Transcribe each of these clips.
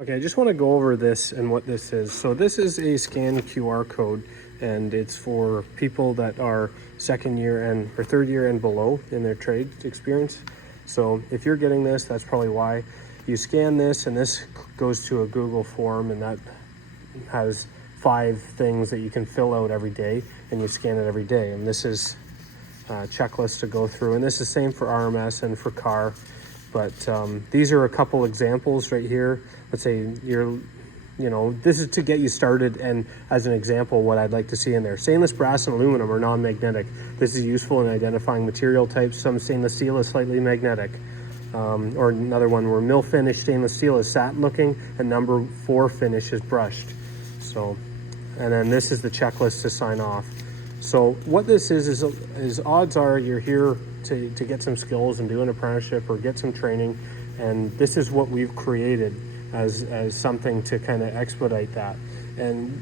Okay, I just want to go over this and what this is. So this is a scan QR code, and it's for people that are second year and or third year and below in their trade experience. So if you're getting this, that's probably why. You scan this, and this goes to a Google form, and that has 5 things that you can fill out every day, and you scan it every day. And this is a checklist to go through, and this is same for RMS and for car. But these are a couple examples right here. Let's say this is to get you started, and as an example, what I'd like to see in there. Stainless, brass, and aluminum are non-magnetic. This is useful in identifying material types. Some stainless steel is slightly magnetic. Or another one where mill finish stainless steel is satin looking, and number 4 finish is brushed. So, and then this is the checklist to sign off. So what this is odds are you're here to get some skills and do an apprenticeship or get some training, and this is what we've created as something to kind of expedite that. And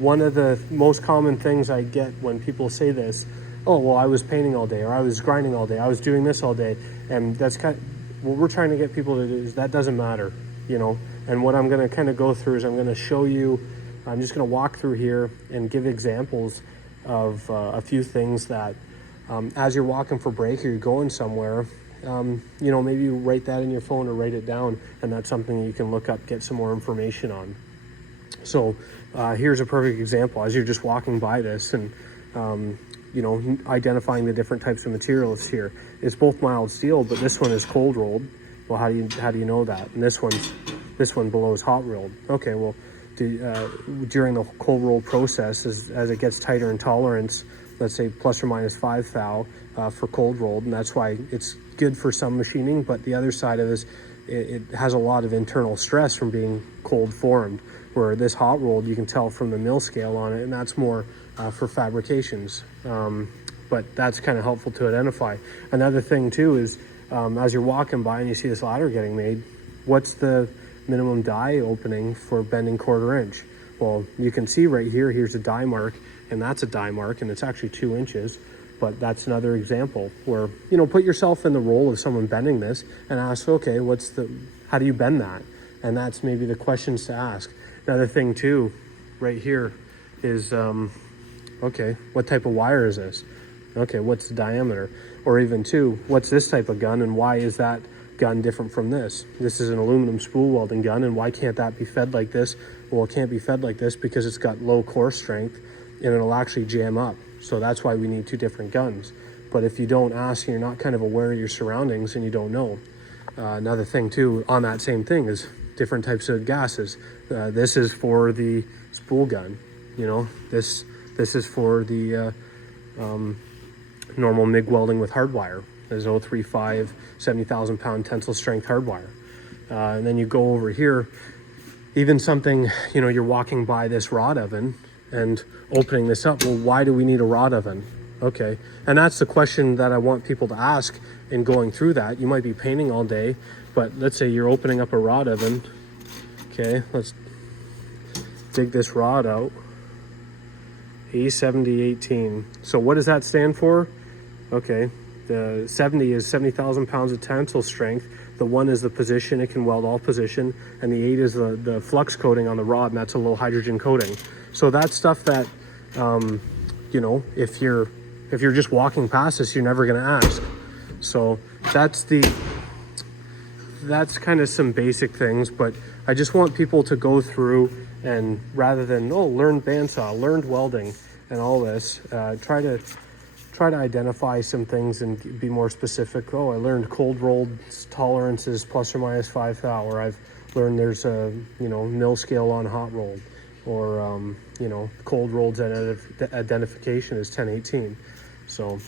one of the most common things I get when people say this, oh well, I was painting all day, or I was grinding all day, I was doing this all day, and that's kind of what we're trying to get people to do. Is that doesn't matter, and what I'm going to kind of go through is I'm going to show you, I'm just going to walk through here and give examples of a few things that as you're walking for break or you're going somewhere, maybe you write that in your phone or write it down, and that's something you can look up, get some more information on. So here's a perfect example. As you're just walking by this and identifying the different types of materials here. It's both mild steel, but this one is cold rolled. Well, how do you know that? And this one below is hot rolled. Okay, well, during the cold roll process, as it gets tighter in tolerance, let's say plus or minus 5 thou for cold rolled, and that's why it's good for some machining. But the other side of this, it has a lot of internal stress from being cold formed, where this hot rolled, you can tell from the mill scale on it, and that's more for fabrications. But that's kind of helpful to identify. Another thing too is as you're walking by and you see this ladder getting made, what's the minimum die opening for bending 1/4 inch? Well, you can see right here, here's a die mark, and that's a die mark, and it's actually 2 inches. But that's another example where, put yourself in the role of someone bending this and ask, okay, how do you bend that? And that's maybe the questions to ask. Another thing too, right here is, okay, what type of wire is this? Okay, what's the diameter? Or even too, what's this type of gun, and why is that gun different from this? This is an aluminum spool welding gun, and why can't that be fed like this? Well, it can't be fed like this because it's got low core strength, and it'll actually jam up. So that's why we need 2 different guns. But if you don't ask and you're not kind of aware of your surroundings, and you don't know. Another thing too on that same thing is different types of gases. This is for the spool gun. This is for the normal MIG welding with hard wire. There's 035 70,000 pound tensile strength hard wire. And then you go over here, even something, you're walking by this rod oven and opening this up. Well, why do we need a rod oven? Okay, and that's the question that I want people to ask in going through that. You might be painting all day, but let's say you're opening up a rod oven. Okay, let's dig this rod out. A7018. So what does that stand for? Okay, the 70 is 70,000 pounds of tensile strength. The 1 is the position, it can weld all position, and the 8 is the flux coating on the rod, and that's a low hydrogen coating. So that's stuff that, if you're just walking past this, you're never going to ask. So that's kind of some basic things, but I just want people to go through and rather than, learn bandsaw, learned welding and all this, try to identify some things and be more specific. I learned cold rolled tolerances plus or minus 5 thou, or I've learned there's a mill scale on hot rolled, or cold rolled identification is 1018. So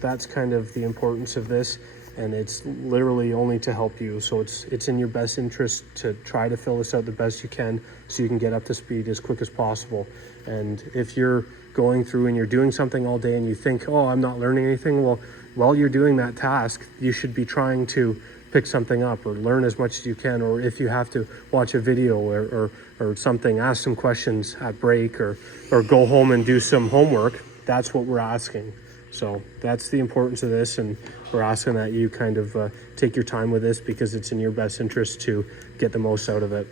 that's kind of the importance of this, and it's literally only to help you. So it's in your best interest to try to fill this out the best you can, so you can get up to speed as quick as possible. And if you're going through and you're doing something all day and you think, I'm not learning anything, well, while you're doing that task, you should be trying to pick something up or learn as much as you can. Or if you have to watch a video or something, ask some questions at break, or go home and do some homework. That's what we're asking. So that's the importance of this, and we're asking that you kind of take your time with this because it's in your best interest to get the most out of it.